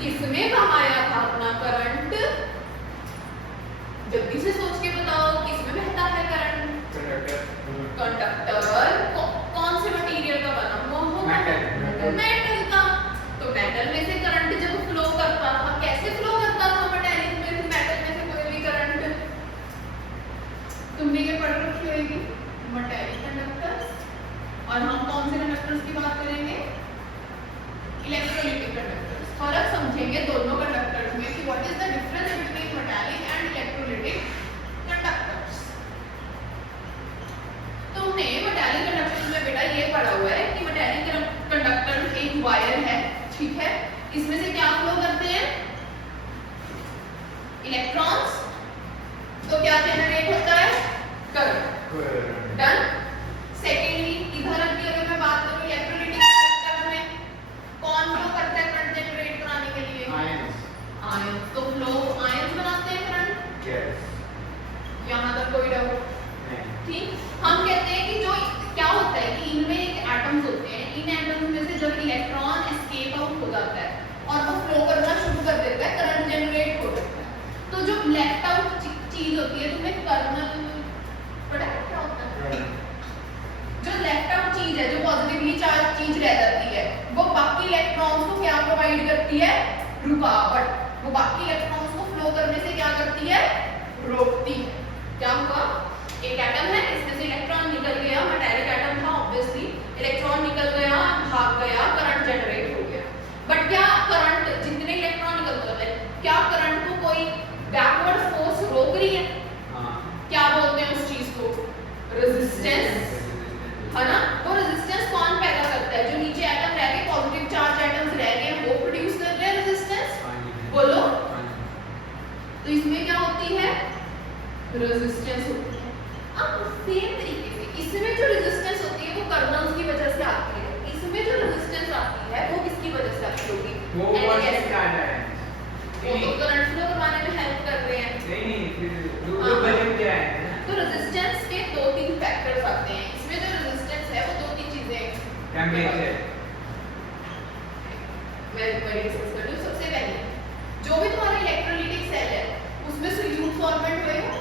किसने बढ़ाया था अपना करंट? जल्दी से सोच के बताओ, किसमें बहता है करंट? कंडक्टर कौन से मटेरियल का बना हुआ होगा? मेटल का। तो मेटल में से करंट जब फ्लो करता था, कैसे फ्लो करता था मेटालिक में से, मेटल में से कोई भी करंट? तुमने ये पढ़ रखी होगी मेटालिक कंडक्टर्स। और हम कौन से कंडक्टर्स की बात करेंगे? Electrolytic conductors. फर्क समझेंगे दोनों कंडक्टर्स में कि what is the difference between metallic and electrolytic conductors. तुमने मेटालिक कंडक्टर्स में बेटा ये पढ़ा हुआ है कि मेटालिक कंडक्टर एक वायर है, ठीक है, इसमें से क्या फ्लो करते हैं? इलेक्ट्रॉन्स। तो क्या जनरेट होता है? करंट। डन। सेकेंडली इधर की अगर मैं बात करूं इलेक्ट्रोलिटिक कंडक्टर में कौन फ्लो करता है करंट जनरेट कराने के लिए? आयंस। तो फ्लो आयंस बनाते हैं करंट। यस। यहाँ तक कोई डाउट? ठीक। हम कहते हैं कि जो क्या होता है कि इनमें एक एटम्स होते हैं, इन एटम्स में से जब इलेक्ट्रॉन एस्केप आउट हो जाता है और वो फ्लो करना शुरू कर देता है, करंट जनरेट हो जाता है। तो जो लेफ्ट आउट चीज होती है, तुम्हें कर्नल पता है क्या होता है? जो लेफ्ट आउट चीज है, जो पॉजिटिवली चार्ज चीज रह जाती है, वो बाकी इलेक्ट्रॉन्स को क्या प्रोवाइड करती है? रुकावट। वो बाकी इलेक्ट्रॉन्स को फ्लो करने से क्या करती है? रोकती है। क्या हुआ? एक एटम है, इसमें से इलेक्ट्रॉन निकल गया, मेटालिक एटम था ऑब्वियसली, इलेक्ट्रॉन निकल गया, भाग गया, करंट जनरेट हो गया। बट क्या करंट, जितने इलेक्ट्रॉन निकल जाते हैं, क्या करंट को कोई बैकवर्ड फोर्स रोक रही है? क्या बोलते हैं उस चीज को? रेजिस्टेंस, है ना? वो रेजिस्टेंस कौन पैदा करता है? जो नीचे एटम रह गए, पॉजिटिव चार्ज एटम्स रह गए, वो प्रोड्यूस कर रहे हैं रेजिस्टेंस। बोलो। तो इसमें क्या होती है? रेजिस्टेंस होती है। अब सेम तरीके से इसमें जो रेजिस्टेंस होती है वो कर्नल्स की वजह से आती है, इसमें जो रेजिस्टेंस आती है वो किसकी वजह से आती होगी? वो वर्ड क्या है? वो तो करंट फ्लो करवाने में हेल्प कर रहे हैं। नहीं, वो वजह क्या है? तो रेजिस्टेंस के 2-3 फैक्टर्स आते हैं। इसमें जो रेजिस्टेंस है वो 2-3 चीजें टेंपरेचर। मैं डिस्कस कर लूं। सबसे पहले जो भी तुम्हारा इलेक्ट्रोलिटिक सेल है उसमें सोल्यूट फॉर्मेट होएगा।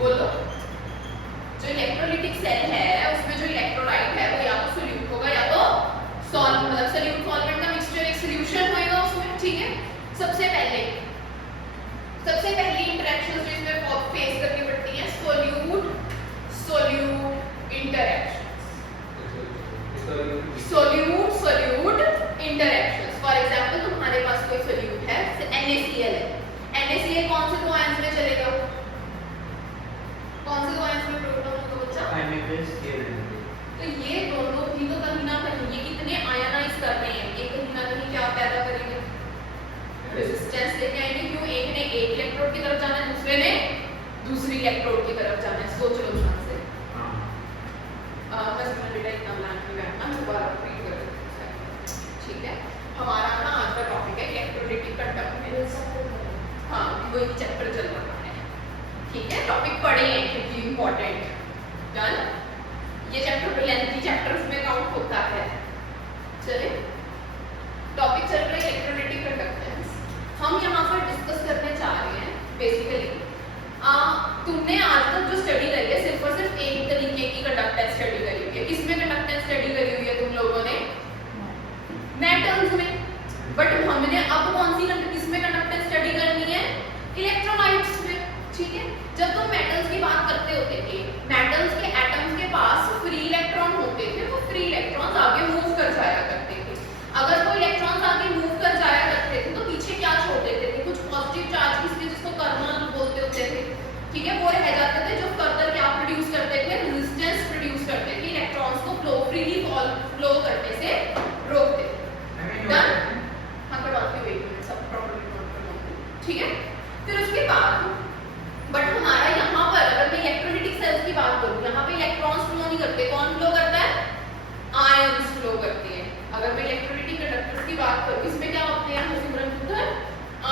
बोलो। जो इलेक्ट्रोलिटिक सेल है उसमें जो इलेक्ट्रोलाइट है वो या तो सोल्यूट होगा या तो सॉल्व, मतलब सोल्यूट सॉल्वेंट का मिक्सचर, एक सॉल्यूशन होएगा उसमें, ठीक है। सबसे पहली इंटरेक्शंस जो इसमें फेस करनी पड़ती है solute solute interactions. Solute interactions. For example तुम्हारे पास कोई सोल्यूट है, NaCl है। NaCl कौन से दो आयंस में चलेगा? कौन से दो आयंस में प्रोटॉन होगा बच्चा? तो ये दोनों भी तो कहीं ना कहीं ये कितने आयनाइज कर रहे हैं, ये कहीं ना कहीं क्या पैदा करेंगे? रेजिस्टेंस लेके आएंगे। क्यों? एक ने एक इलेक्ट्रोड की तरफ जाना है, दूसरे ने दूसरी इलेक्ट्रोड की तरफ जाना है। सोच लो ध्यान से। बस मैं बेटा इतना ब्लैंक नहीं बैठना, दोबारा रिपीट कर देते हैं, ठीक है। हमारा ना आज का टॉपिक है इलेक्ट्रोलिटिक कंडक्टर्स। हाँ, वही चैप्टर चल रहा है, ठीक है। टॉपिक पढ़े हैं क्योंकि इंपॉर्टेंट। डन। ये चैप्टर लेंथी चैप्टर्स में काउंट होता है। चले, टॉपिक चल रहा है इलेक्ट्रोलिटिक कंडक्टेंस। हम यहाँ पर डिस्कस करने जा रहे हैं बेसिकली तुमने आज तक जो स्टडी करी है सिर्फ और सिर्फ एक तरीके की कंडक्टेंस स्टडी करी हुई है। किसमें कंडक्टेंस स्टडी करी हुई है तुम लोगों ने? मेटल्स में। बट हमने अब कौन सी किसमें कंडक्टेंस स्टडी करनी है? इलेक्ट्रोलाइट्स में, ठीक है। जब तुम मेटल्स की बात करते होते थे, मेटल्स के एटम्स के पास फ्री इलेक्ट्रॉन होते थे, वो फ्री इलेक्ट्रॉन्स आगे मूव कर जाया करते थे। अगर वो इलेक्ट्रॉन्स आगे मूव कर जाया करते थे तो पीछे क्या छोड़ देते थे? कुछ पॉजिटिव चार्ज, जिसको कर्नल बोलते होते थे, ठीक है, वो रह जाते थे, जो फर्दर क्या प्रोड्यूस करते थे? रेजिस्टेंस प्रोड्यूस करते थे, इलेक्ट्रॉन्स को फ्रीली फ्लो करने से रोकते थे। डन। हाँ, करवाती हूँ, एक मिनट, सब प्रॉपर्ली नोट कर लो, ठीक है। फिर उसके बाद बट हमारा यहाँ पर अगर मैं इलेक्ट्रोलिटिक सेल्स की बात करूँ, यहाँ पे इलेक्ट्रॉन्स फ्लो नहीं करते, कौन फ्लो करता है? आयंस फ्लो करते हैं। अगर मैं इलेक्ट्रोलिटिक कंडक्टर्स की बात करूँ, इसमें क्या होते हैं?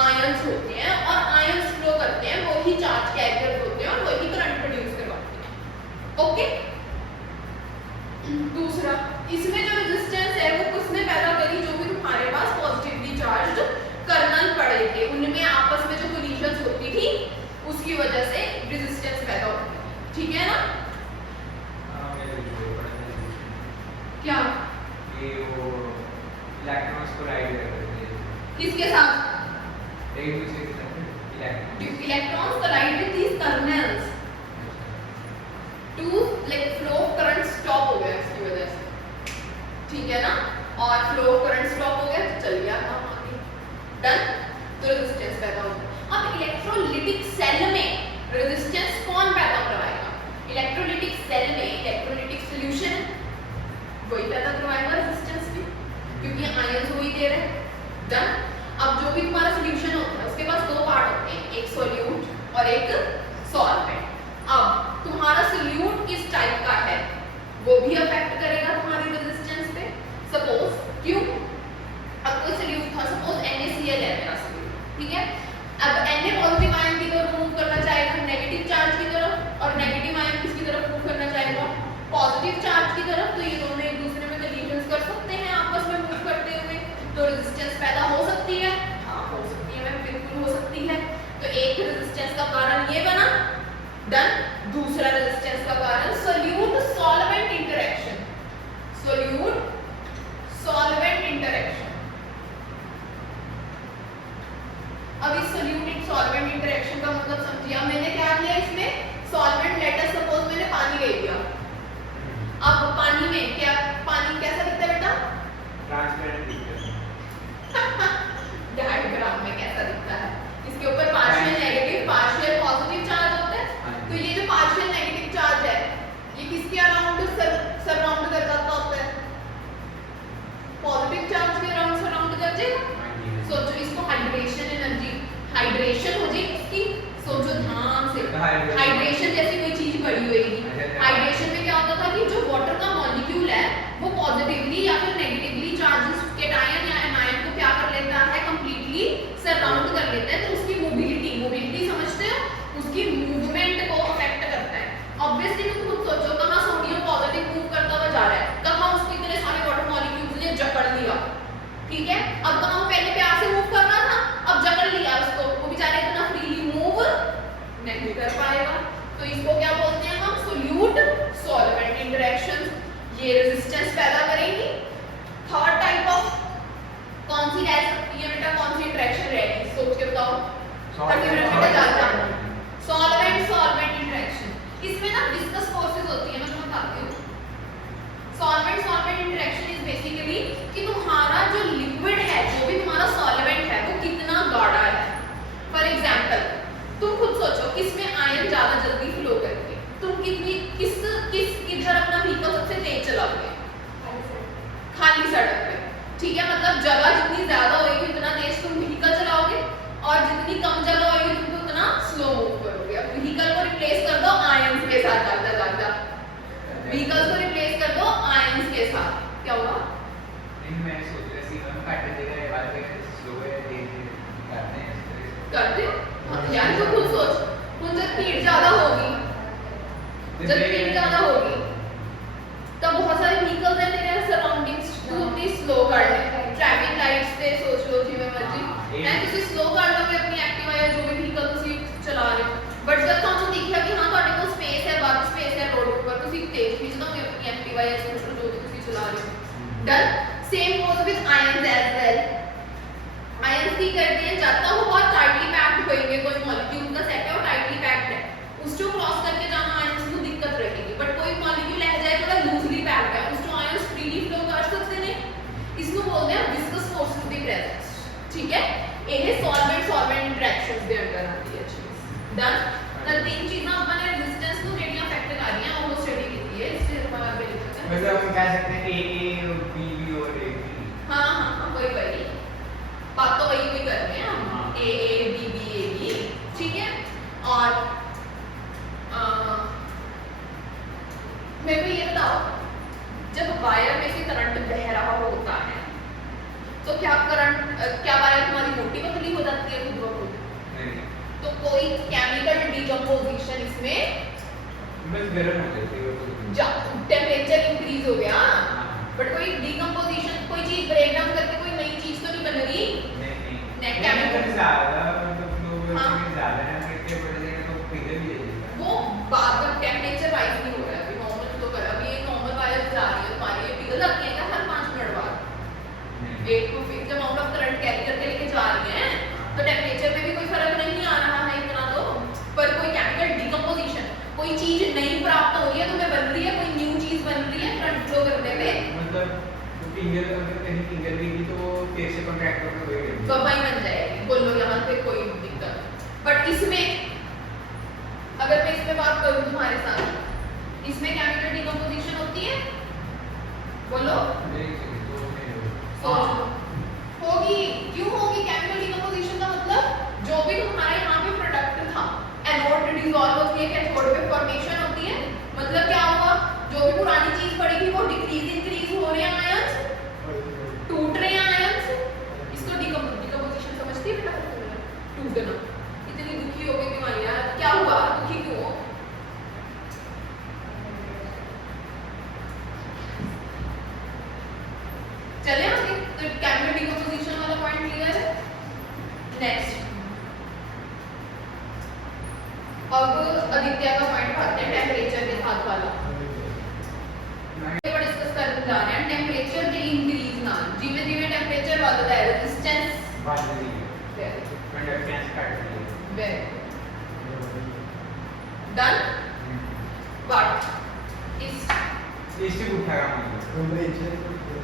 आयंस होते हैं, और आयंस फ्लो करते हैं, वही चार्ज कैरियर होते हैं और वही करंट प्रोड्यूस करवाते हैं। ओके। दूसरा, इसमें जो रेजिस्टेंस है वो किसने पैदा करी? जो भी तुम्हारे पास पॉजिटिवली को राइड कर देते हैं किसके साथ? एक दूसरे के साथ electron electrons collide with these kernels to like flow of current stop हो गया इसकी वजह से, ठीक है ना, और फ्लो ऑफ करंट स्टॉप हो गया तो चल गया काम आगे, डन। तो रेजिस्टेंस पैदा हो गया। अब इलेक्ट्रोलिटिक सेल में रेजिस्टेंस कौन पैदा करवाएगा? इलेक्ट्रोलिटिक सेल में इलेक्ट्रोलिटिक सॉल्यूशन वही पैदा करवाएगा रेजिस्टेंस भी, क्योंकि आयंस वही दे रहे हैं, डन। अब जो भी तुम्हारा सॉल्यूशन होता है उसके पास दो पार्ट होते हैं, एक सॉल्यूट और एक सॉल्वेंट। अब तुम्हारा सॉल्यूट किस टाइप का है वो भी अफेक्ट करेगा तुम्हारी रेजिस्टेंस पे। सपोज क्यों, अब कोई सॉल्यूट था, सपोज NaCl है मेरा सॉल्यूट, ठीक है। अब Na पॉजिटिव आयन की तरफ मूव करना चाहेगा नेगेटिव चार्ज की तरफ, और नेगेटिव आयन किसकी तरफ मूव करना चाहेगा? पॉजिटिव चार्ज की तरफ। तो ये दोनों एक दूसरे में कोलिजन्स कर सकते हैं आपस में मूव करते हुए, तो रेजिस्टेंस पैदा हो सकती है। हाँ हो सकती है मैम, बिल्कुल हो सकती है। तो एक रेजिस्टेंस का कारण ये बना, डन। दूसरा रेजिस्टेंस का कारण solute solvent interaction, solute solvent interaction. अब इस सोल्यूट सॉल्वेंट इंटरेक्शन का मतलब समझिए। अब मैंने क्या किया इसमें, सॉल्वेंट लेटर सपोज मैंने पानी ले लिया। अब पानी में क्या, पानी कैसा दिखता है बेटा? ट्रांसपेरेंट दिखता है डायग्राम में कैसा दिखता है? इसके ऊपर partial negative partial positive charge होता है। तो ये जो पार्शियल नेगेटिव चार्ज है ये किसके अराउंड सराउंड कर जाता होता है? पॉजिटिव चार्ज के अराउंड सराउंड कर जाएगा। सोचो इसको हाइड्रेशन एनर्जी, हाइड्रेशन हो जाएगी इसकी। सोचो ध्यान से, हाइड्रेशन जैसी कोई चीज पड़ी होगी। हाइड्रेशन में क्या होता था कि जो वाटर का मॉलिक्यूल है वो पॉजिटिवली या फिर नेगेटिवली चार्जेस कैटायन या एनायन को क्या कर लेता है, कंप्लीटली सराउंड कर लेता है। तो उसकी मोबिलिटी समझते हो, उसकी मूवमेंट को अफेक्ट करता है। ऑब्वियसली तुम खुद सोचो, कहां सोडियम पॉजिटिव मूव करता हुआ जा रहा है, कहां उसके इतने सारे वाटर मॉलिक्यूल्स ने जकड़ लिया, ठीक है। अब कहां पहले प्यार से मूव कर रहा था, अब जकड़ लिया उसको, वो बेचारा इतना फ्रीली मूव नहीं कर पाएगा। तो इसको क्या बोलते हैं हम, सोल्यूट सॉल्वेंट इंटरेक्शंस। ये रेजिस्टेंस पैदा करेंगी। थर्ड टाइप ऑफ कौन सी रह सकती है बेटा, कौन सी इंटरेक्शन रहेगी, सोच के बताओ। 30 मिनट में जाता है। सॉल्वेंट सॉल्वेंट इंटरेक्शन, इसमें ना विस्कस फोर्सेस होती है, मैं तुम्हें बताती हूँ। Solvent solvent interaction is basically कि तुम्हारा जो लिक्विड है, जो भी तुम्हारा सॉल्वेंट है, वो कितना गाढ़ा है। फॉर एग्जांपल तुम खुद सोचो, किसमें आयन ज्यादा जल्दी फ्लो करेंगे, तुम किधर अपना व्हीकल सबसे तेज चलाओगे? खाली सड़क पे, ठीक है। मतलब जगह जितनी ज्यादा होगी उतना तेज तुम व्हीकल चलाओगे, और जितनी कम जगह होगी तुम उतना स्लो मूव करोगे। अब व्हीकल को रिप्लेस कर दो आयंस के साथ, जाता जाता व्हीकल्स को रिप्लेस कर दो आयंस के साथ, क्या होगा? नहीं मैं सोच रहा सी हम काट देगा ये बात है कि स्लो है तेज करते हैं इस तरह से करते हाँ, यार तो खुद सोच, खुद जब स्पीड ज्यादा होगी, जब स्पीड ज्यादा होगी तब बहुत सारे व्हीकल्स हैं तेरे सराउंडिंग्स को उतनी स्लो कर ले। ट्रैफिक लाइट्स पे सोच लो जिਵੇਂ मर्जी है, ਤੁਸੀਂ स्लो कर लोगे अपनी एक्टिवा या जो भी व्हीकल ਤੁਸੀਂ चला रहे हो। बट जब ਤੁਹਾਨੂੰ दिखा कि हाँ ਤੁਹਾਡੇ ਕੋਲ स्पेस है, बाकी स्पेस है रोड ऊपर, ਤੁਸੀਂ तेज खींच दोगे अपनी एक्टिवा या स्कूटर जो भी ਤੁਸੀਂ चला रहे हो। Done. Same goes with ions as well. Ions की करते हैं, जाता वो बहुत टाइटली पैक्ड होएंगे, कोई मॉलिक्यूल का सेट है वो टाइटली पैक्ड है, उसको क्रॉस करके जाना आयंस को दिक्कत रहेगी। बट कोई मॉलिक्यूल रह जाए थोड़ा लूजली पैक्ड है, उसको आयंस फ्रीली फ्लो कर सकते हैं। इसको बोलते हैं विस्कस फोर्सेस दी प्रेजेंस, ठीक है। ये सॉल्वेंट सॉल्वेंट इंटरेक्शंस दे अंडर आती है चीज। डन। तो तीन चीजें अपन ने रेजिस्टेंस को केडियां अफेक्ट कर रही हैं, वो स्टडी की है, इससे हमारा पे लिखा है। मतलब हम कह सकते हैं कि ए बी बी और ए बी। हां हां हां वही बात तो वही कर रहे हैं हम, A A B B A B, ठीक है। और मेरे को ये बताओ, जब वायर में से करंट बह रहा होता है तो क्या वायर तुम्हारी मोटी पतली हो जाती है खुद ब खुद? नहीं। तो कोई केमिकल डिकम्पोजिशन इसमें बस गर्म हो जाती है वो, टेम्परेचर इंक्रीज हो गया, बट कोई डिकम्पोजिशन, कोई चीज ब्रेक डाउन करके कोई नई चीज तो नहीं बन रही। नहीं केमिकल ज्यादा मतलब फ्लो ज्यादा है, कितने बढ़ जाएगा तो पिघल भी जाएगा। वो बाद में टेम्परेचर राइज नहीं हो रहा है, अभी नॉर्मल फ्लो कर रहा है। अभी ये नॉर्मल वायर जा रही है तुम्हारी, ये पिघल जाती है क्या हर 5 मिनट बाद? एक को फिर जब तो फिंगर अगर कहीं फिंगर देगी तो फिर से कॉन्ट्रैक्ट होकर कोई नहीं तो वही बन जाएगी, बोलो यहाँ पे कोई दिक्कत। बट इसमें अगर मैं इसमें बात करूँ तुम्हारे साथ, इसमें केमिकल डिकम्पोजिशन होती है, बोलो नहीं चाहिए तो नहीं होगा। सोचो। होगी, क्यों होगी? केमिकल डिकम्पोजिशन का मतलब जो भी तुम्हारे यहाँ पे प्रोडक्ट था, एनोड डिसॉल्व होती है, कैथोड पे फॉर्मेशन होती है, मतलब क्या हुआ? जो भी पुरानी चीज पड़ी थी वो डिक्रीज इंक्रीज हो रहे हैं आयंस, टूट रहे हैं आयंस। इसको डिकम्पोजिशन समझती है बेटा? टूटना। इतनी दुखी हो गई क्यों यार? क्या हुआ? दुखी क्यों हो? चले आगे, तो केमिकल डिकम्पोजिशन वाला पॉइंट क्लियर है। नेक्स्ट अब आदित्य का पॉइंट आते हैं टेम्परेचर के साथ वाला। ये डिस्कस करने जा रहे हैं टेम्परेचर के इंक्रीज नाल, जिਵੇਂ जिਵੇਂ टेम्परेचर ਵਧਦਾ है रेजिस्टेंस बात नहीं है कंडक्टेंस काट दी वेरी डन। व्हाट इज इससे उठाएगा मतलब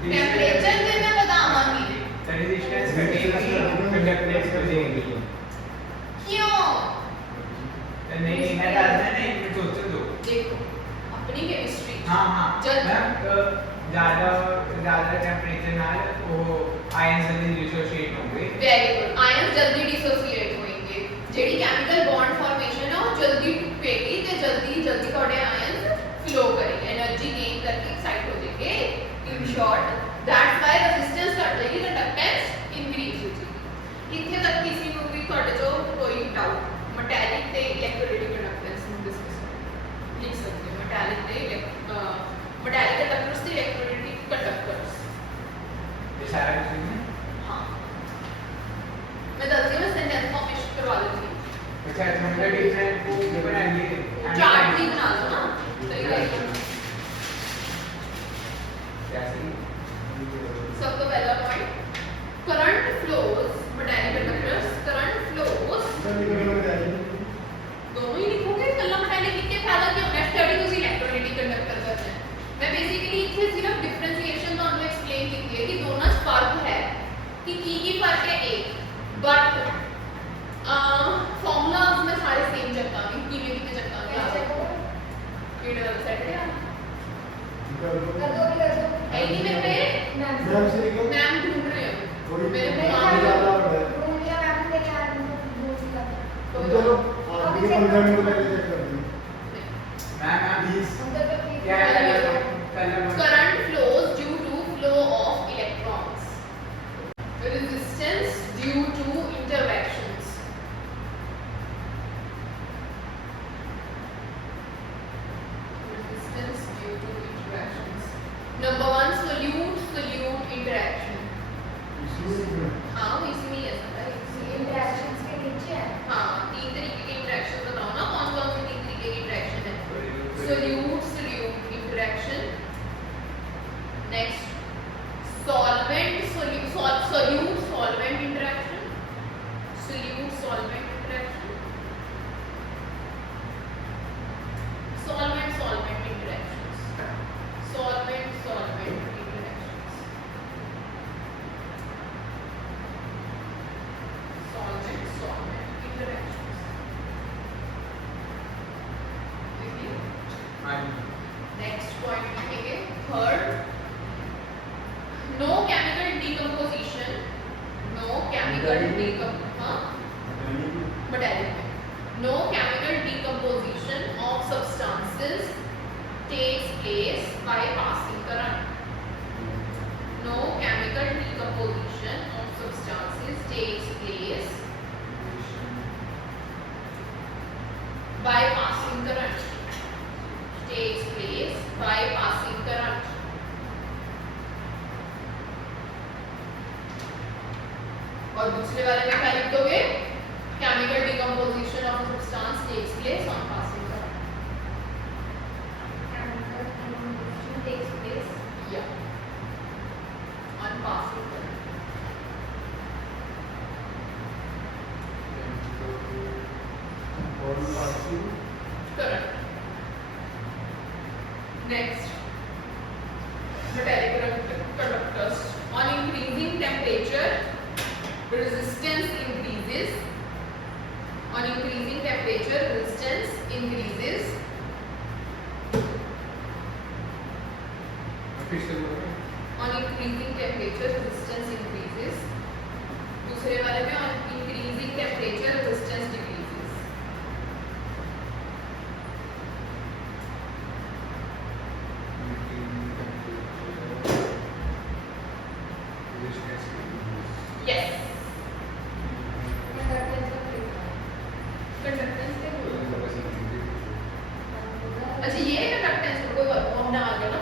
टेम्परेचर पे मैं बताऊंगी रेजिस्टेंस घटेगी कंडक्टेंस बढ़ेगी क्यों। नहीं मैं डालना नहीं मैं सोच दो देखो अपनी केमिस्ट्री हाँ जब ज़्यादा टेम्परेचर नाल वो आयंस जल्दी डिसोसिएट होंगे। वेरी गुड, आयंस जल्दी डिसोसिएट होंगे, जेडी केमिकल बॉन्ड फॉर्मेशन है वो जल्दी टूटेगी ते जल्दी थोड़े आयंस फ्लो करेंगे, एनर्जी गेन करके एक्साइट हो जाएंगे। In short that's why resistance घट जाएगी, कंडक्टेंस इंक्रीज हो जाएगी। इत्थे तक किसी को भी थोड़े जो कोई डाउट मेटालिक ते इलेक्ट्रोलाइटिक कंडक्टेंस ਨੂੰ डिस्कस लिख सकते हो। मेटालिक ते मेटालिक कंडक्टर्स ते इलेक्ट्रोलाइटिक कंडक्टर्स। ये सारा कुछ नहीं हाँ मैं दस मैं सेंटेंस फॉर्मेशन करवा देती हूँ। अच्छा मतलब डिफरेंट को ये बनाइए चार्ट भी बना दो ना, सही रहेगा। कैसे सब तो पहला point current flows metallic conductors, current flows दोनों ही लिखोगे, कल्ला मेटालिक लिख के फायदा क्या होगा? स्टडी तुसी इलेक्ट्रोलाइटिक कंडक्टर करना है। मैं बेसिकली इथे सिर्फ डिफरेंशिएशन ਤੁਹਾਨੂੰ एक्सप्लेन की है कि दोनों फर्क है कि की फर्क है एक, बट फॉर्मूलाज में सारे सेम चक्कांगे, किਵੇਂ किਵੇਂ चक्कांगे किहड़े वाला सैटरडे आ है ही नहीं मेरे पे मैम ढूंढ रहे हो मेरे को नाम चलो आप भी 15 मिनट पहले चेक कर दी मैम प्लीज क्या है current flows due to flow of electrons, resistance due to interactions, resistance due to interactions. Number one solute interaction. हाँ वो इसमें ही है हाँ 3 तरीके के इंटरेक्शन बताओ ना, कौन कौन से 3 तरीके के इंटरेक्शन है? solute interaction, next solvent solvent interaction, solute solvent interaction, solvent interactions, solvent interactions, solvent interactions। Next point लिखेंगे third, no chemical decomposition, no chemical no chemical decomposition of substances takes place by passing current, no chemical decomposition of substances takes place by passing current, takes place by passing current। और दूसरे वाले में क्या लिख दोगे? Chemical decomposition of substance takes place on passing current. takes place yeah on passing current। current। Next metallic conductor increasing temperature resistance increases. दूसरे वाले में on increasing temperature resistance decreases. Yes. Conductance के अच्छा ये कंडक्टेंस को कोई बात हमने आगे ना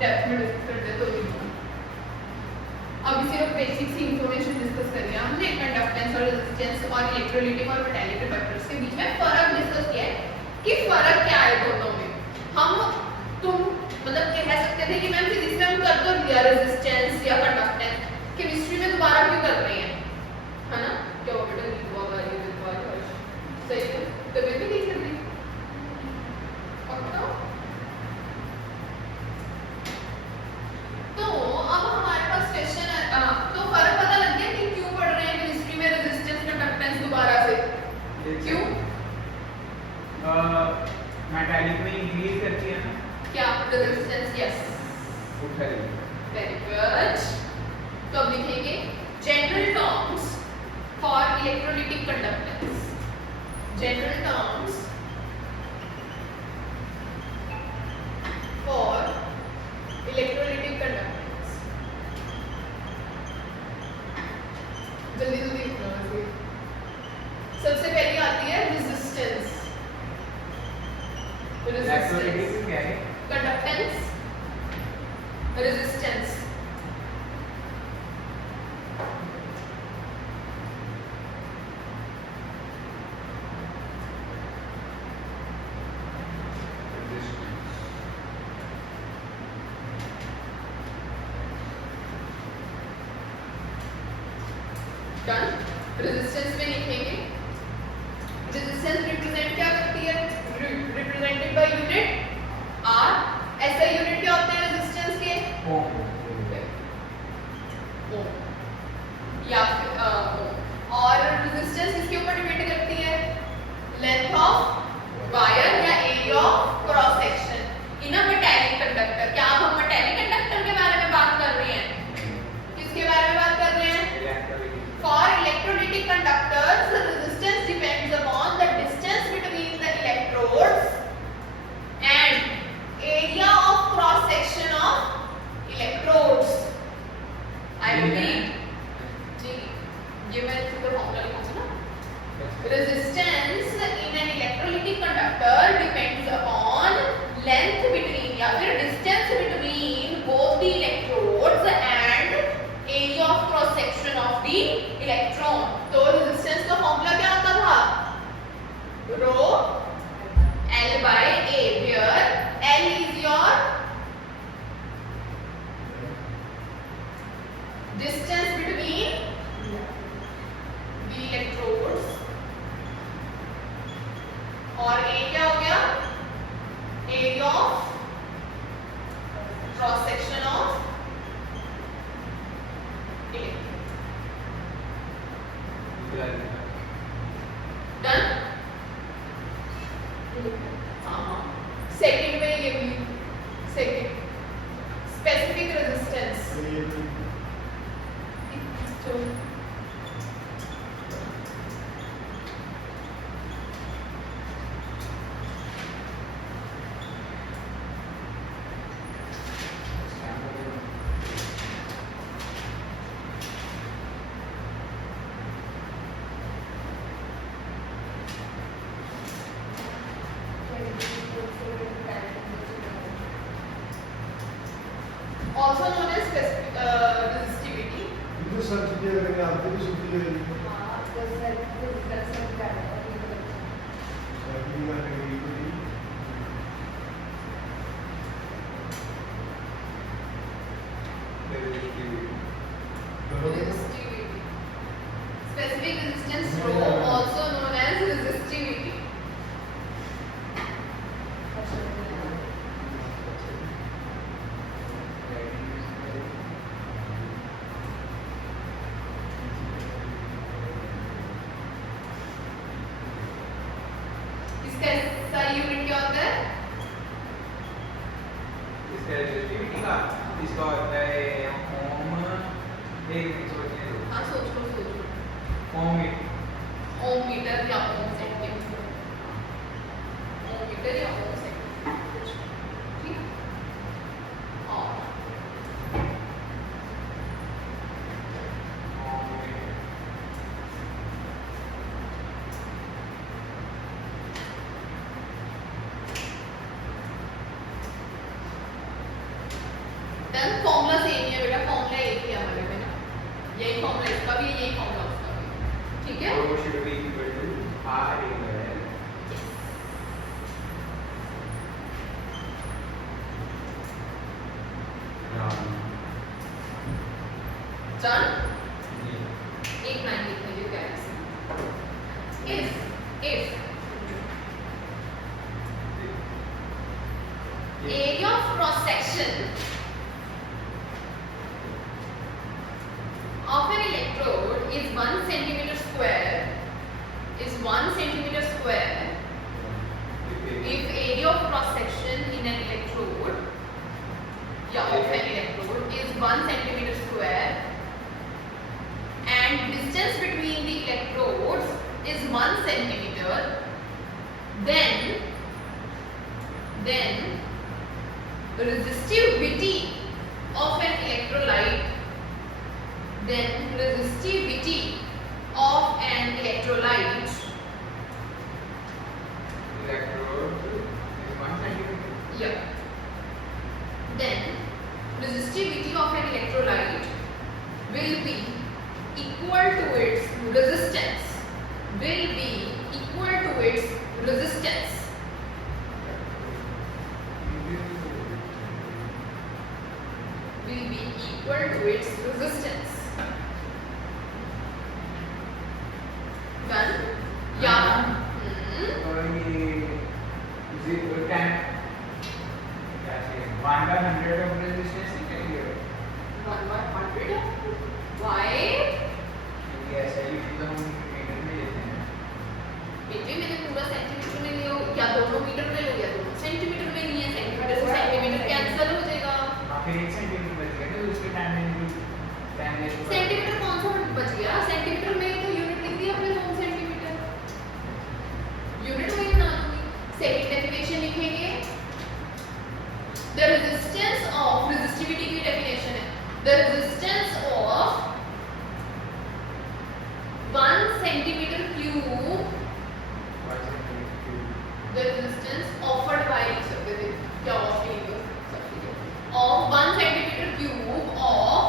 डेप्थ में डिस्कस करते तो भी अभी सिर्फ बेसिक सी इंफॉर्मेशन डिस्कस करी है हमने कंडक्टेंस और रेजिस्टेंस और इलेक्ट्रोलाइटिक और मेटालिक कंडक्टर्स के बीच में फर्क डिस्कस किया है कि फर्क क्या है दोनों में हम तुम मतलब कह सकते थे कि मैम फिजिक्स में हम कर तो लिया रेजिस्टेंस या कंडक्टेंस केमिस्ट्री में दोबारा क्यों कर रहे हैं है ना क्या हो बेटा लिखवा वाली लिखवा सही है तभी भी नहीं कर रही पक्का तो अब हमारे पास क्वेश्चन है तो फर्क पता लग गया कि क्यों पढ़ रहे हैं केमिस्ट्री में रेजिस्टेंस कंडक्टेंस दोबारा से क्यों मेटालिक में इंक्रीज करती है ना क्या रेजिस्टेंस यस उठाई वेरी गुड तो अब लिखेंगे general terms for electrolytic conductance general terms for electrolytic conductance जल्दी जल्दी लिखना है सबसे पहले आती है रेजिस्टेंस इलेक्ट्रोलाइटिक क्या है कंडक्टेंस रेजिस्टेंस डन रेजिस्टेंस में लिखेंगे रेजिस्टेंस रिप्रेजेंट क्या करती है रिप्रेजेंटेड बाय यूनिट आर ऐसा यूनिट क्या होते हैं रेजिस्टेंस के ओम ओम या फिर और रेजिस्टेंस किसके ऊपर डिपेंड करती है लेंथ ऑफ वायर या area of cross section in a metallic conductor क्या अब हम मेटालिक कंडक्टर के बारे में बात कर रहे हैं किसके बारे में बात कर रहे हैं For electrolytic conductors, the resistance depends upon the distance between the electrodes and area of cross section of electrodes. I repeat. जी, ये मैं इसका फॉर्मूला लिखूंगा ना. Resistance in an electrolytic conductor depends upon length between या फिर distance between both the electrodes and area of cross section of the electron. तो resistance का formula क्या आता था रो L by A where L is your distance between the electrodes और A क्या हो गया area of cross section of done हाँ सेकंड में ये भी second specific resistance also known as resistivity. जो सर्च किया करेंगे आपको भी सुनती है हाँ, तो सर फिजिकल से क्या है? Resistivity. Specific resistance rho, also known as resistivity. इसका सही यूनिट क्या होता है? इसका रेजिस्टिविटी का इसका होता है ओम एक मिनट सोचने दो। हाँ सोच लो। ओम ओम मीटर या ओम सेंटीमीटर, ओम मीटर या ओम सेंटीमीटर, ठीक है। और डन। फॉर्मूला सेम ही है बेटा, फॉर्मूला एक ही है हमारे में ना, यही फॉर्मूला इसका भी, यही फॉर्मूला उसका भी, ठीक है। Rho should be equal to R into L. Done. एक लाइन लिख लीजिए guys. if area of cross section of an electrode is 1 centimeter square, if area of cross section in an electrode of an electrode is 1 centimeter square and distance between the electrodes is 1 centimeter, then the resistivity of an electrolyte, Electrode is 1 centimeter. yeah, then resistivity of an electrolyte will be equal to its resistance, done। या और ये zero time क्या चाहिए 1/100 of resistance निकलेगी 1/100 why क्योंकि ऐसा ही तो हम मीटर में लेते हैं बेटे मैंने पूरा सेंटीमीटर में लियो, या दोनों मीटर में लो या दोनों सेंटीमीटर में लिए, सेंटीमीटर से सेंटीमीटर कैंसिल हो जाएगा। हाँ फिर 1 सेंटीमीटर बच गया तो उसके टाइम वेस्ट सेंटीमीटर कौन सा बच गया, सेंटीमीटर में तो यूनिट लिख दिया अपने, होम सेंटीमीटर यूनिट वही बना दूंगी। सेकंड डेफिनेशन लिखेंगे, द रेजिस्टेंस ऑफ, रेजिस्टिविटी की डेफिनेशन है, the resistance of 1 centimeter cube, the resistance offered by क्या of 1 centimeter cube of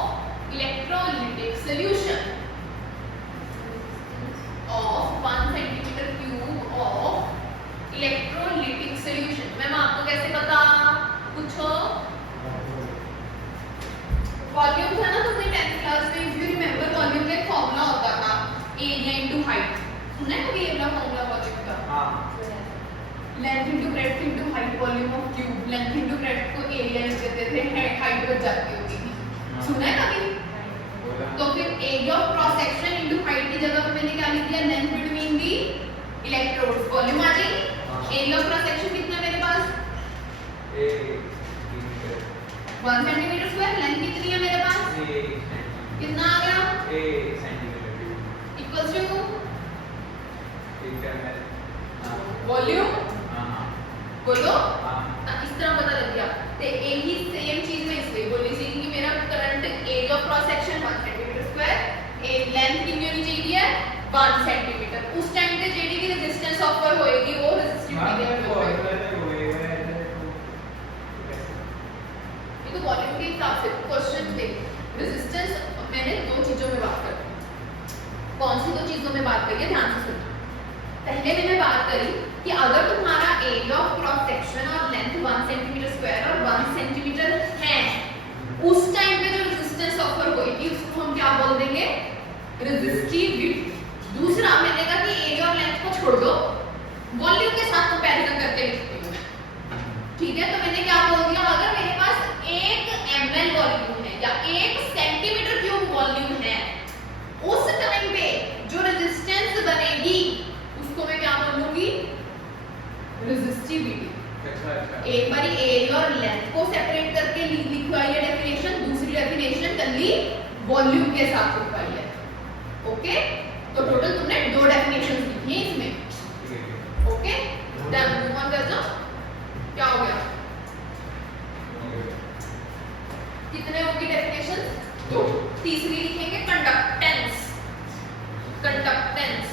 electrolytic solution, of 1 centimeter cube of electrolytic solution। Ma'am आपको कैसे पता, पूछो। वॉल्यूम था ना तुमने 10th क्लास में, इफ यू रिमेंबर वॉल्यूम का एक फॉर्मूला होता था एरिया इनटू हाइट, सुना है कभी ये वाला फॉर्मूला वॉल्यूम का? हाँ length into breadth into height volume of cube, length into breadth को एरिया लिख देते थे, हाइट बच जाती होगी, सुना है कभी? तो फिर area of cross section into height की जगह पे मैंने क्या लिख दिया, length between the electrodes, volume आ जाएगी। एरिया ऑफ क्रॉस सेक्शन कितना है मेरे पास, 1 सेंटीमीटर स्क्वायर, लेंथ कितनी है मेरे पास, कितना आ गया, इक्वल्स टू वॉल्यूम, बोलो। इस तरह पता लग गया। तो यही सेम चीज मैं इसलिए बोली थी कि मेरा current area of cross section 1 centimetre square, length कितनी होनी चाहिए 1 सेंटीमीटर, उस टाइम पे जेडी की रेजिस्टेंस ऑफर होएगी वो रेजिस्टिविटी ये तो वॉल्यूम के हिसाब से क्वेश्चन थे। रेजिस्टेंस मैंने दो चीजों में बात करी, कौन सी दो चीजों में बात करी है, ध्यान से सुनो। पहले मैंने बात करी कि अगर तुम्हारा एरिया ऑफ क्रॉस सेक्शन और लेंथ 1 सेंटीमीटर स्क्वायर और 1 सेंटीमीटर है, उस टाइम पे जो रेजिस्टेंस ऑफर होगी उसको हम क्या बोल देंगे, रेजिस्टिविटी। दूसरा मैंने कहा कि एरिया और लेंथ को छोड़ दो, वॉल्यूम के साथ कंपैरिजन करके लिखती हूं, ठीक है। तो मैंने क्या बोल दिया, अगर मेरे पास 1 ml वॉल्यूम है या 1 सेंटीमीटर क्यूब वॉल्यूम है, उस टाइम पे जो रेजिस्टेंस बनेगी उसको मैं क्या बोलूंगी, रेजिस्टिविटी। एक बारी एरिया और लेंथ को सेपरेट करके लिखवाई है डेफिनेशन, दूसरी डेफिनेशन कर ली वॉल्यूम के साथ लिखवाई है। ओके, तो टोटल तुमने 2 डेफिनेशंस लिखी हैं इसमें। ओके, देन मूव ऑन कर जाओ। क्या हो गया? कितने होगी डेफिनेशंस? 2। तीसरी लिखेंगे कंडक्टेंस। कंडक्टेंस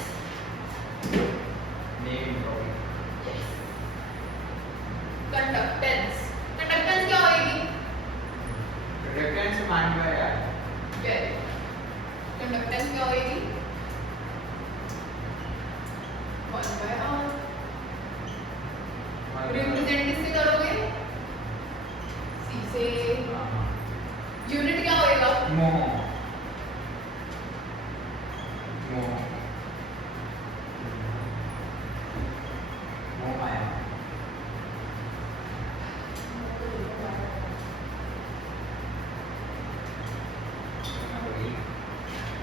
कंडक्टेंस कंडक्टेंस क्या होगी? कंडक्टेंस मान लो यार, कंडक्टेंस क्या होगी? 1/r। रिप्रेजेंट किससे करोगे? c से। यूनिट क्या होएगा? मोह मोह मोह माया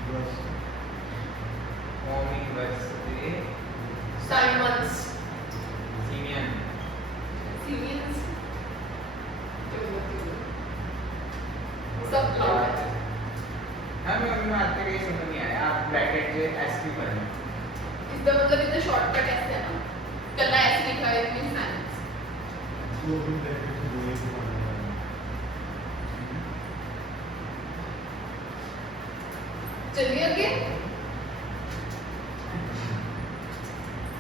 बस मोह में वर्षते साइमंस सीमियन सीरियस सब क्लाउड। हमें अभी मारते कहीं समझ नहीं आया, आप ब्रैकेट से एस की पढ़ना। इसका मतलब इतना शॉर्टकट ऐसे है ना, करना ऐसे लिखा है इतनी साइंस। वो भी ब्रैकेट से दूर से मारना है। चलिए आगे।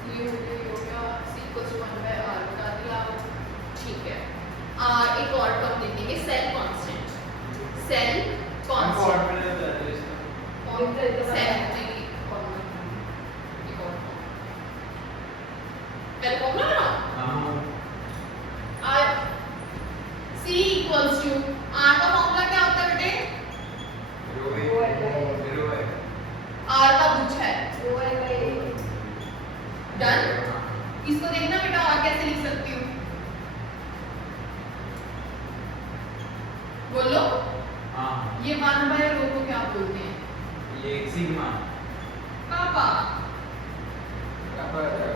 ये हो गया c = 1/r बता दिया। ठीक है, एक और टर्म लिखेंगे सेल कांस्टेंट। सेल हमको और कांस्टेंट मिला था तो इसका सेल नहीं फॉर्मूला पहले फॉर्मूला बनाओ। हाँ r c = r का फॉर्मूला क्या होता है बेटे? रो है r का कुछ है डन। इसको देखना बेटा और कैसे लिख सकती हूँ, बोलो। हाँ ये 1/ρ को क्या बोलते हैं? ये सिग्मा कापा। का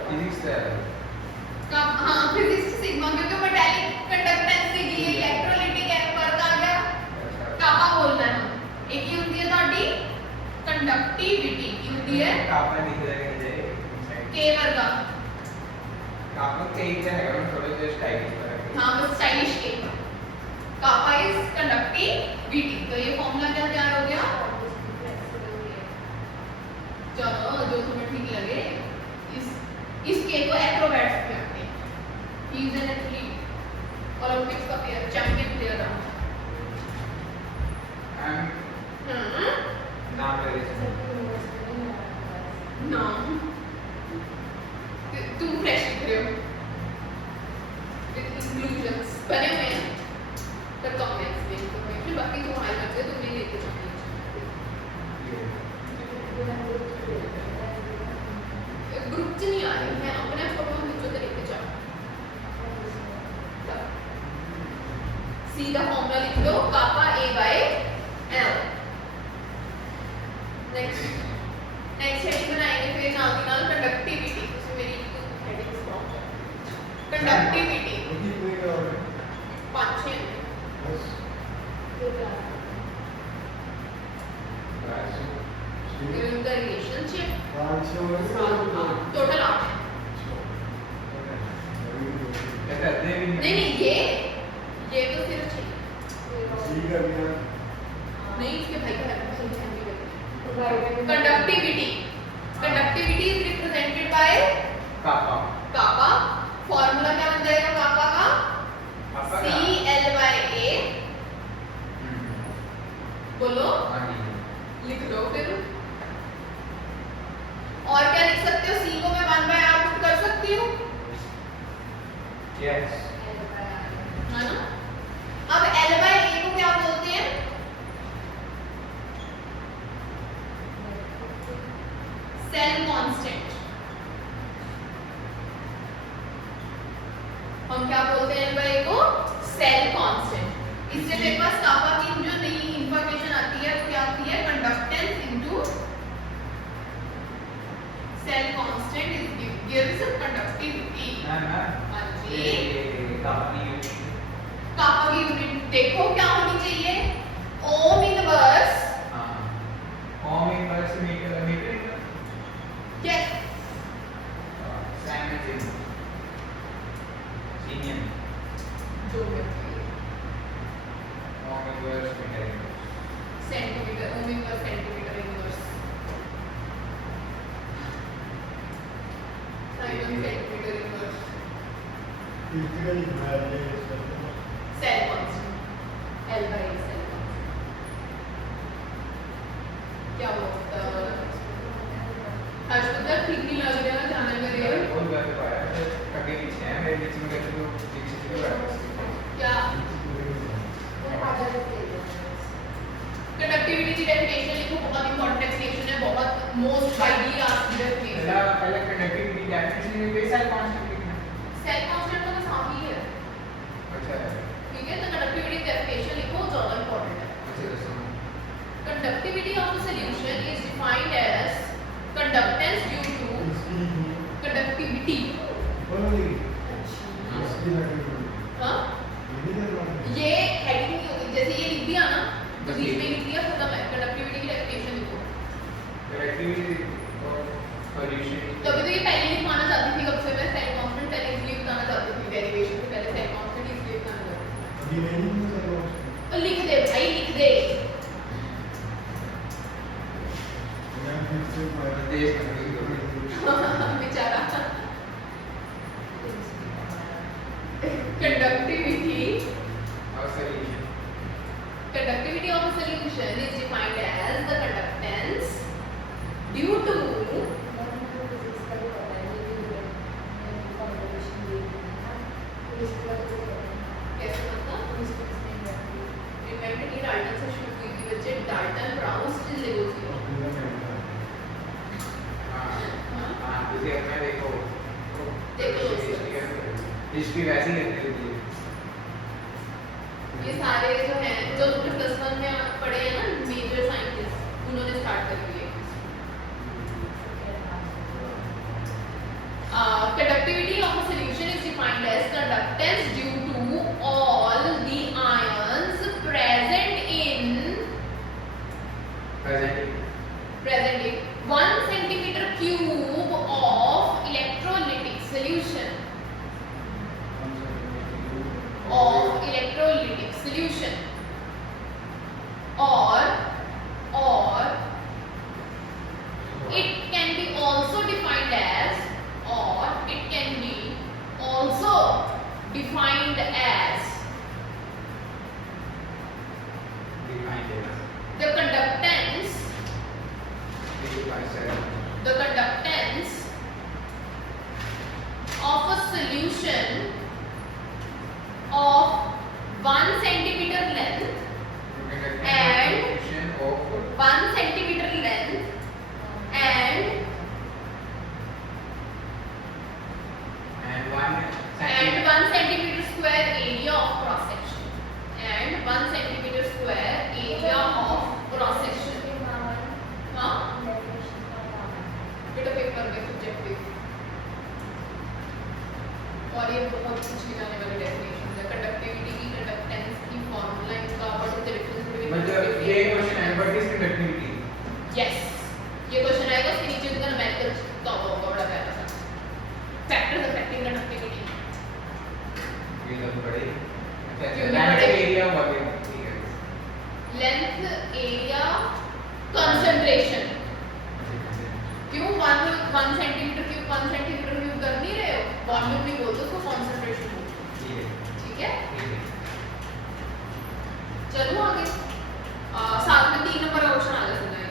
फिजिक्स है का हाँ फिजिक्स सिग्मा, क्योंकि मेटालिक कंडक्टेंस के लिए इलेक्ट्रोलाइटिक एयर वर्क आ गया, कापा बोलना है। एक ही होती है ताड़ी कंडक्टिविटी की होती है कापा लिख रहे हैं के वर्ग। कापा कई है हम थोड़े से स्टाइलिश पर हाँ बस स्टाइलिश के। कापा इज कंडक्टिविटी। तो ये फॉर्मूला क्या तैयार हो गया? चलो जो तुम्हें ठीक लगे। इस के को एक्रोबैट्स कहते हैं। He is an athlete, Olympics का प्लेयर, चैंपियन प्लेयर रहा। नाम ले रहे ना तुम फ्रेश लिख रहे हो इंक्लूजन्स बने हुए हैं, पर कम है एक्सप्लेन तो मैं फिर बाकी तुम्हारी मर्जी है, तुम नहीं लेते ग्रुप से नहीं आ रही है, अपने फोटो में जो तरीके जाओ। सीधा फॉर्मूला लिख दो कापा a/l। नेक्स्ट हेडिंग बनाएंगे फिर नाल की नाल कंडक्टिविटी। उसमें मेरी हेडिंग स्ट्रांग है। कंडक्टिविटी उनकी कोई और 5-6 बस इनका रिलेशनशिप 5-6 टोटल 8 है। करते भी नहीं ये तो सिर्फ 6 ठीक है भैया। नहीं, इसके भाई का है conductivity. Conductivity is represented by kappa kappa. Formula क्या बन जाएगा कापा का? कापा CL/A। बोलो, हाँ लिख लो फिर। और क्या लिख सकते हो? C को मैं 1/r पुट कर सकती हूँ, यस है ना? अब L/A को क्या बोलते हैं? Cell constant. हम क्या बोलते हैं L/A को? Cell constant. इससे मेरे पास कापा की जो नई इंफॉर्मेशन आती है वो क्या आती है? Conductance into cell constant is gives conductivity. ना हाँ जी। कापा की कापा की यूनिट देखो क्या होनी चाहिए? ओम इनवर्स हाँ तीसरा लिखना है ये cell constant L by A cell constant क्या होता है हर्षवर्धन ठीक नहीं लग रहा जाने में रे बहुत बार पाया कभी पीछे है मेरे बीच में कहते तो पीछे से क्या कंडक्टिविटी की डेफिनेशन लिखो बहुत इंपॉर्टेंट डेफिनेशन है बहुत मोस्ट वाइडली आस्क्ड डेफिनेशन पहले कंडक्टिविटी डेफिनेशन में भी सेल कांस्टेंट लिखना सेल कांस्टेंट तो साफ ही है अच्छा ठीक है तो कंडक्टिविटी डेफिनेशन लिखो ज्यादा इंपॉर्टेंट है अच्छा दोस्तों conductivity of a solution is defined as conductance due to conductivity हाँ ये हेडिंग नहीं होगी जैसे ये लिख दिया ना तो बीच में लिख दिया खत्म है कंडक्टिविटी की डेफिनेशन लिखो कंडक्टिविटी और सॉल्यूशन तभी तो ये पहले लिखवाना चाहती थी कब से मैं सेल कांस्टेंट पहले इसलिए बताना चाहती थी डेरिवेशन से पहले सेल कांस्टेंट इसलिए बताना चाहती थी तो लिख दे भाई लिख दे देश में बेचारा conductivity और solution conductivity of a solution is defined as the conductance due to कैसे मतलब इन्वेंटेड ये डाल्टन से शुरू हुई थी बच्चे डाल्टन ब्राउन स्टिल लेवल हाँ तुझे अपना देखो देखो हिस्ट्री वैसी लगती होती है ये सारे जो हैं जो तुमने प्लस वन में पढ़े हैं ना मेजर साइंटिस्ट उन्होंने स्टार्ट कर दिए conductivity of a solution is defined as conductance due to all the ions present in 1 centimeter cube of electrolytic solution or it can be also defined as the conductance of a solution of 1 centimeter length and 1 centimeter length and 1 centimeter square area of cross section and 1 centimeter square area of cross section हाँ बेटा paper में subjective और ये बहुत पूछी जाने वाली definition है कंडक्टिविटी की कंडक्टेंस की फार्मूला इनका what is the difference between मतलब ये क्वेश्चन है व्हाट इज कंडक्टिविटी यस ये क्वेश्चन आएगा उसके नीचे उनका न्यूमेरिकल का होगा बड़ा प्यारा सा फैक्टर्स अफेक्टिंग कंडक्टिविटी ये तो बड़े अच्छा क्यों लेंथ बड़े? एरिया वगैरह ठीक है लेंथ एरिया कंसंट्रेशन क्यों 1 सेंटीमीटर क्यूब 1 सेंटीमीटर क्यूब कर नहीं रहे हो वॉल्यूम नहीं बोलते उसको कंसंट्रेशन बोलते ठीक है चलो आगे साथ में 3 नंबर का क्वेश्चन आ जाता है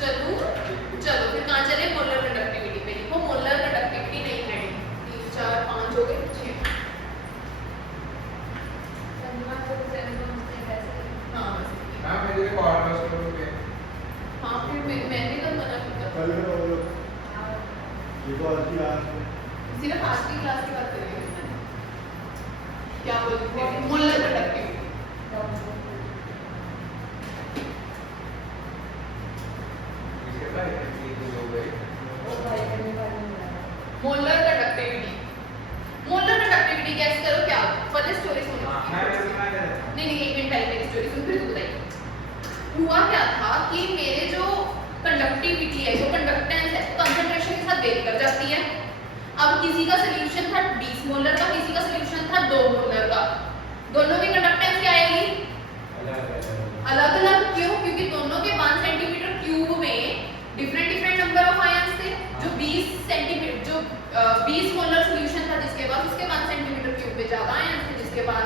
चलो फिर कहाँ चले मोलर कंडक्टिविटी पे लिखो मोलर कंडक्टिविटी नहीं है 3 4 5 हो गए 6 हाँ हां मैं तेरे कॉर्नर्स को पे हाँ फिर मैंने तो मना किया कल का वो ये तो आज की आज में सिर्फ आज की क्लास की बात करेंगे क्या बोलते हैं मोलर कंडक्टिविटी इसके बाद ये तो हो गए मोलर कंडक्टिविटी कैसे करो क्या पता स्टोरी सुनो हां मैं सुना था नहीं एक मिनट पहले मेरी स्टोरी सुन फिर तू बताइए हुआ क्या था कि मेरे जो कंडक्टिविटी है जो कंडक्टेंस है कंसंट्रेशन के साथ वेरी कर जाती है अब किसी का सॉल्यूशन था 20 मोलर का किसी का सॉल्यूशन था 2 मोलर का दोनों की कंडक्टेंस क्या आएगी अलग अलग क्यों क्योंकि दोनों के 1 सेंटीमीटर क्यूब में डिफरेंट नंबर ऑफ आयंस थे जो 20 सेंटीमीटर जो 20 मोलर सोल्यूशन था जिसके पास, उसके 1 सेंटीमीटर क्यूब में ज्यादा आयंस थे, जिसके पास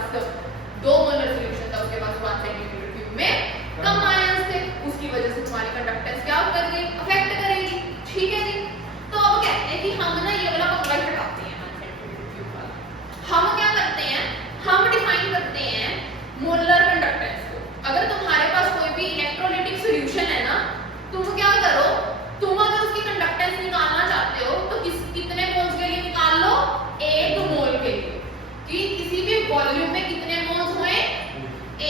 2 मोलर सोल्यूशन था उसके पास 1 सेंटीमीटर क्यूब में कम आयंस थे, उसकी वजह से तुम्हारी कंडक्टेंस क्या करेगी, अफेक्ट करेगी। ठीक है जी। तो अब कहते हैं कि हम ना ये वाला पंगा हटाते हैं 1 सेंटीमीटर क्यूब वाला। हम क्या करते हैं, हम डिफाइन करते हैं मोलर कंडक्टेंस को। अगर तुम्हारे पास कोई भी इलेक्ट्रोलाइटिक सॉल्यूशन है ना, तुम क्या करो, तुम अगर उसकी कंडक्टेंस निकालना चाहते हो तो कितने मोल्स के लिए निकाल लो, 1 मोल के लिए। कि किसी भी वॉल्यूम में कितने मोल्स हुए,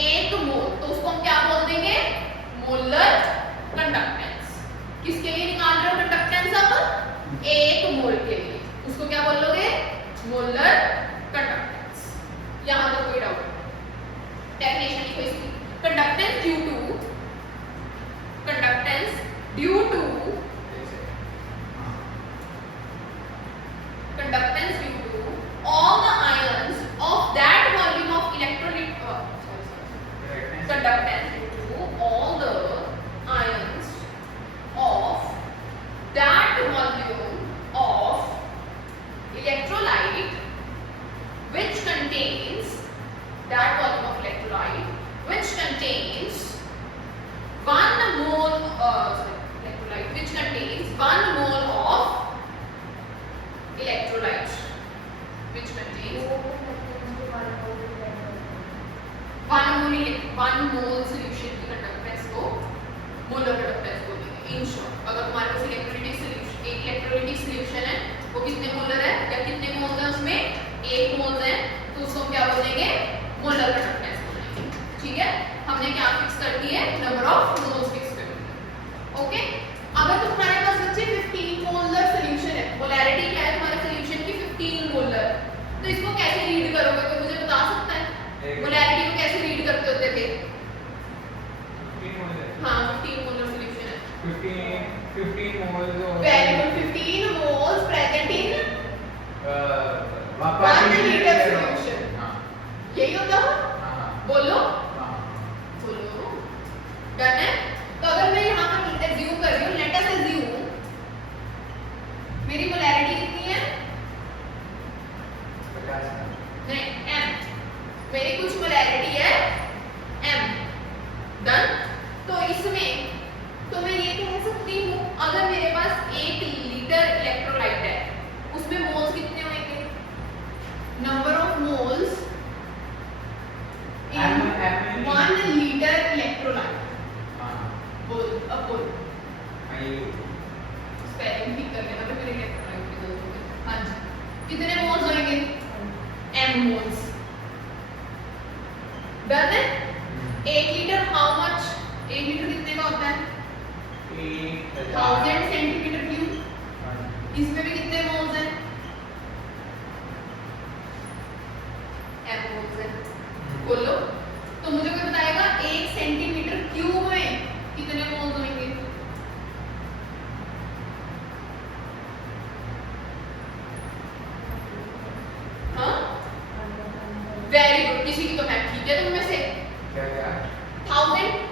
1 मोल, तो उसको हम क्या बोल देंगे, मोलर कंडक्टेंस। किसके लिए निकाल रहे हो कंडक्टेंस अब, 1 मोल के लिए, उसको क्या बोलोगे, मोलर कंडक्टेंस। यहां तक कोई डाउट? डेफिनेशन लिखो इसकी, conductance due to, conductance due to, conductance due to all the ions of that volume of electrolyte conductance due to all the ions of that volume of electrolyte which contains that volume of electrolyte which contains 1 mole electrolyte which contains 1 mole of electrolyte which contains 1 mole solution की conductance को molar conductance बोलेंगे। In short, अगर तुम्हारे पास electrolytic solution है, वो कितने molar है या कितने मोल्स है, उसमें 1 मोल्स है, तो उसको हम क्या बोलेंगे, मोलर कंडक्टेंस बोलेंगे। ठीक है, हमने क्या फिक्स कर दी है, नंबर ऑफ मोल्स फिक्स कर दी। ओके, अगर तुम्हारे पास बच्चे 15 मोलर सॉल्यूशन है, मोलैरिटी क्या है तुम्हारे सॉल्यूशन की, 15 मोलर, तो इसको कैसे रीड करोगे, कोई मुझे बता सकता है? मोलैरिटी को कैसे रीड करते होते थे? 15 मोल है। हां, 15 मोलर सॉल्यूशन है, 15 moles of, very good, 15 moles present in 1 litre solution. हां, यही होता है, हां, बोलो हां, बोलो, डन है। तो अगर मैं यहाँ पर एज्यूम कर रही हूँ, लेट अस एज्यूम मेरी मोलैरिटी कितनी है, 50 नहीं m, मेरी कुछ मोलैरिटी है m, डन। तो इसमें तो मैं ये कह सकती हूँ, अगर मेरे पास 1 लीटर इलेक्ट्रोलाइट है, उसमें मोल्स कितने होंगे, number of moles in 1 litre electrolyte. बोल, अब बोल, स्पेलिंग ठीक कर लेना, तो मेरे इलेक्ट्रोलाइट की गलती है। हाँ जी, कितने मोल्स होंगे, m मोल्स, डन है। 1 लीटर हाउ मच, 1 लीटर कितने का होता है, 1000 सेंटीमीटर क्यूब, इसमें भी कितने मोल्स हैं, m मोल्स हैं, बोलो। तो मुझे कोई बताएगा 1 सेंटीमीटर क्यूब में कितने मोल्स होंगे, हाँ, वेरी गुड, किसी की तो मैथ ठीक है तुम में से। क्या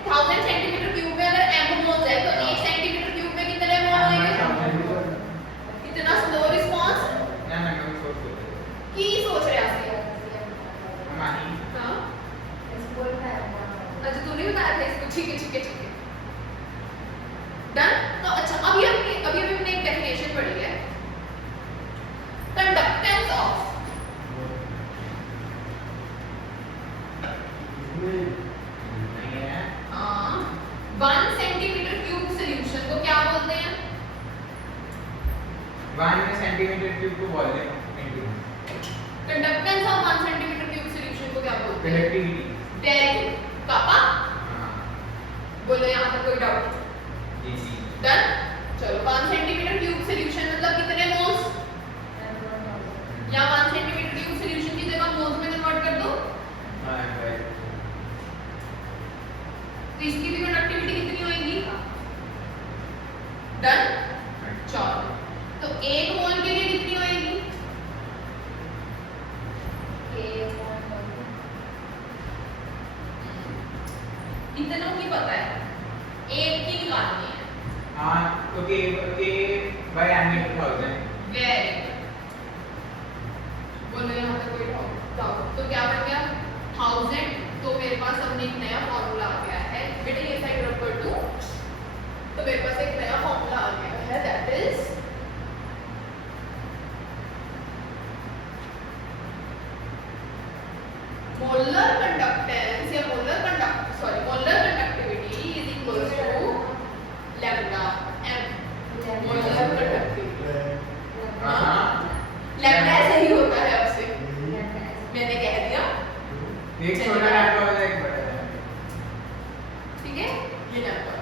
1000 सेंटीमीटर क्यूब में अगर m मोल्स है, तो 1 सेंटीमीटर क्यूब में कितने मोल होंगे, इतना स्लो रिस्पांस ना मैं सोच की सोच रहे हैं मानी। हाँ, अच्छा तूने बताया था इसको, ठीक है ठीक है ठीक है, डन। तो अच्छा, अभी हमने एक डेफिनेशन पढ़ी है, कंडक्टेंस ऑफ, नहीं है, हाँ, 1 सेंटीमीटर क्यूब सॉल्यूशन को क्या बोलते हैं, 1 सेंटीमीटर क्यूब को volume into conductance of 1 centimetre cube solution को क्या बोलते हैं, कंडक्टिविटी। वेरी गुड, पापा हां, बोलो, यहाँ पर कोई डाउट, जी जी, डन। चलो, 1 सेंटीमीटर क्यूब सॉल्यूशन मतलब कितने मोल्स, या 1 सेंटीमीटर क्यूब सॉल्यूशन की जगह मोल्स में कन्वर्ट कर दो, हां भाई, तो इसकी भी कंडक्टिविटी कितनी होगी, डन। चलो, तो 1 मोल के लिए कितनी होगी, इतना की पता है, 1 की निकालनी है, हां, तो के बाय m 1000, वेरी गुड, बोलो यहाँ तक कोई डाउट? तो क्या बन गया 1000। तो मेरे पास अब एक नया फॉर्मूला आ गया है, बेटा ये साइड रब कर दूं, तो मेरे पास एक नया फॉर्मूला आ गया है, दैट इज मोलर कंडक्टेंस या molar conductivity is equals to lambda m। Molar conductivity हाँ लैम्डा ऐसा ही होता है अब से, मैंने कह दिया एक छोटा लैम्डा होता है एक बड़ा लैम्डा। ठीक है, ये लैम्डा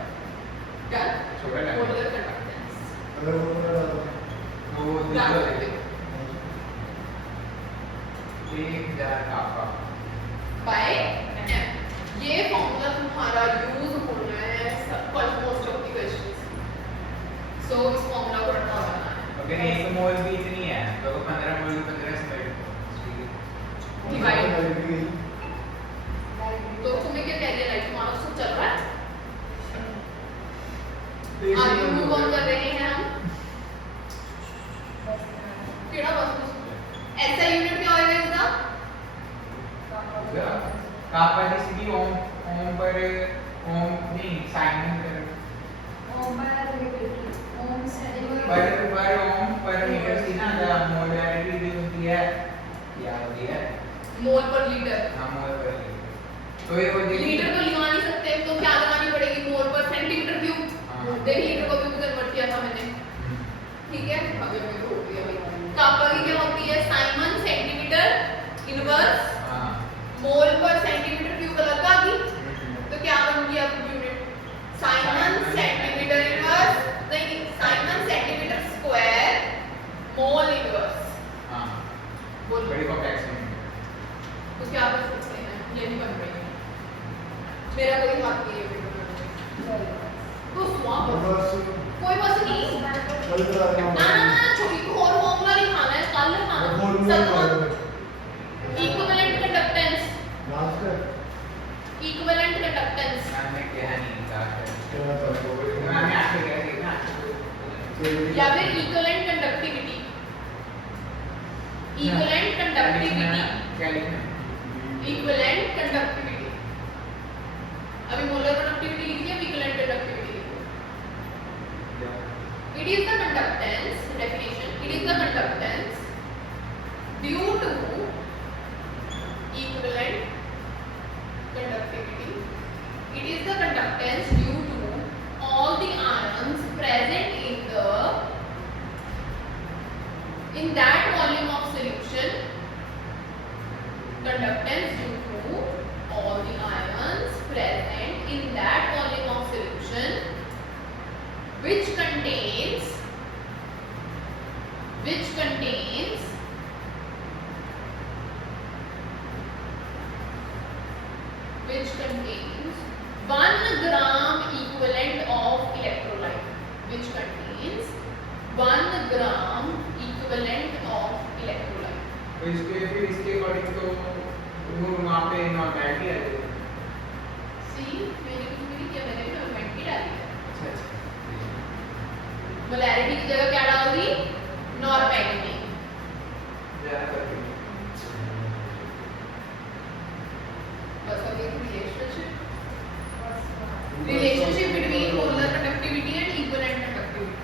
डन। छोटा लैम्डा मोलर कंडक्टेंस अगर वो पूरा डालो तो वो डाल दिखा सकते हो एक जार काफा बाय m। ये फॉर्मूला तुम्हारा यूज होना है मोस्ट ऑफ द क्वेश्चंस, सो इस फॉर्मूला को रखा होना है। अगर एक मोल भी इतनी है तो 15 मोल की 15 स्प्रेड डिवाइड। तो तुम्हें क्या कह रही है, लाइक तुम्हारा सब चल रहा है, आगे मूव ऑन कर रहे हैं हम। केड़ा बस ऐसा यूनिट क्या होएगा इसका? काफा जैसे कि ओम पर ओम नहीं साइन कर पर ओम पर मीटर सी ना द मोलैरिटी जो होती है क्या होती है मोल पर लीटर। हाँ मोल पर लीटर। तो ये हो जाएगी लीटर तो लगा नहीं सकते, तो क्या लगानी पड़ेगी? मोल पर सेंटीमीटर क्यूब। हाँ। देख लीटर को क्यूब कन्वर्ट किया था मैंने, ठीक है, अभी मैं हो गया भाई। कापा की क्या होती है? साइमन सेंटीमीटर इनवर्स, हाँ मोल पर सेंटीमीटर क्यूब अलग आ गई, तो क्या बन गया यूनिट? साइमन सेंटीमीटर इनवर्स, नहीं Simon centimetre square mole inverse. हाँ बोल बड़ी कॉम्प्लेक्स है। तो क्या कर सकते हैं? ये नहीं बन रही है, मेरा कोई हाथ नहीं है बेटा। तो स्वाप कोई बस नहीं ना ना ना छोटी को और फॉर्मूला लिखाना है, कल लिखाना इक्विवेलेंट कंडक्टेंस। इक्विवेलेंट कंडक्टेंस मैंने क्या नहीं कहा मैंने आपसे क्या सीखा या फिर इक्विवेलेंट कंडक्टिविटी। इक्विवेलेंट कंडक्टिविटी, क्या लिखना है? Equivalent conductivity. अभी मोलर कंडक्टिविटी लिख दिया, equivalent conductivity. It is the conductance, definition, it is the conductance due to equivalent conductivity. It is the conductance due to all the ions present in that volume of solution. Conductance due to all the ions present in that volume of solution which contains 1 gram equivalent of electrolyte, which contains 1 gram equivalent of electrolyte. तो इसके फिर इसके according तो वो वहाँ पे normality आ जाएगी। See, मैंने क्या मैंने भी नॉर्मैलिटी डाली है। अच्छा अच्छा मोलैरिटी की जगह क्या डाल दी? नॉर्मैलिटी। ज़्यादा करके बस अब एक relationship between molar conductivity and equivalent conductivity.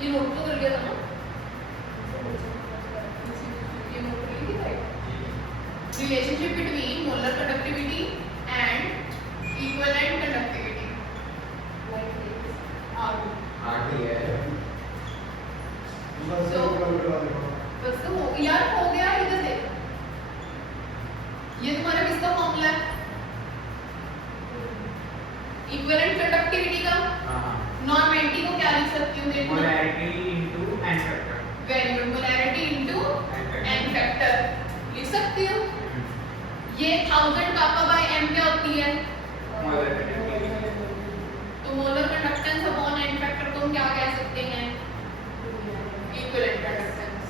ये नोट तो कर लिया था ना? ये नोट कर ली थी right? Relationship between molar conductivity and equivalent conductivity. आती है बस तो हो यार हो गया इधर से। ये तुम्हारा किसका फॉर्मूला है? इक्विवेलेंट कंडक्टिविटी का। हाँ नॉर्मैलिटी को क्या लिख सकती हूँ? देखो molarity into n factor very good, molarity into n factor लिख सकती हूँ। ये 1000 कापा बाय m क्या होती है? मोलर कंडक्टिविटी तो molar conductance upon n factor को हम क्या कह सकते हैं? Equivalent conductance.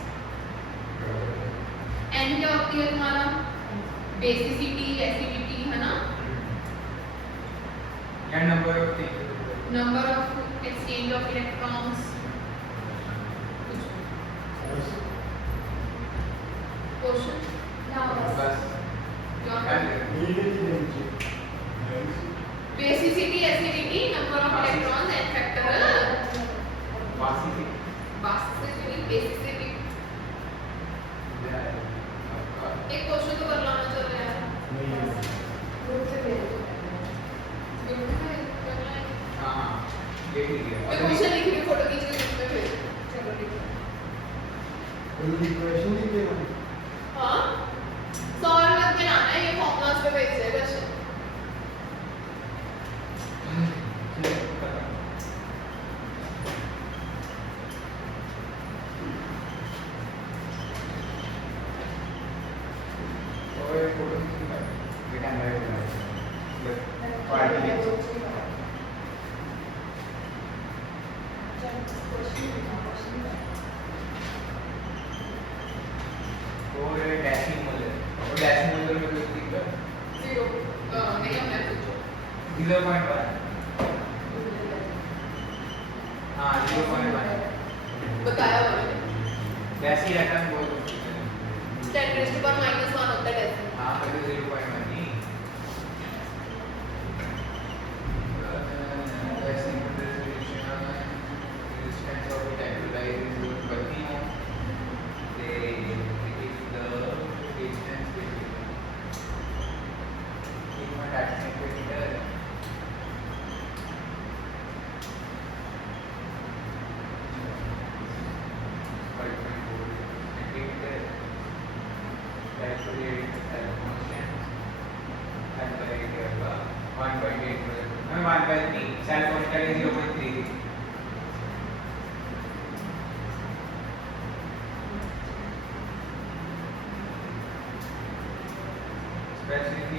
n क्या होती है तुम्हारा? बेसिसिटी, एसिडिटी, है ना? या number of number of exchange of electrons. Question बस basicity acidity number of electrons and factor basicity basicity एक क्वेश्चन तो कर लाना चल रहा है ग्रुप से करना है हाँ ये ठीक है मैं क्वेश्चन लिख रही हूँ फोटो खींच के ग्रुप में भेज चलो लिखो हाँ सवाल लग के लाना है ये फॉर्मूलाज पे भेज दे क्वेश्चन जीरो नहीं हमने पूछो 0.1 हाँ 0.1 बताया मैंने वैसे ही रहता है बहुत कुछ 10 raised to power -1 होता है डेसिमल हाँ मतलब 0.1 नहीं resistance of the electrolyte is 20 ohm. If the distance between at centimeter specific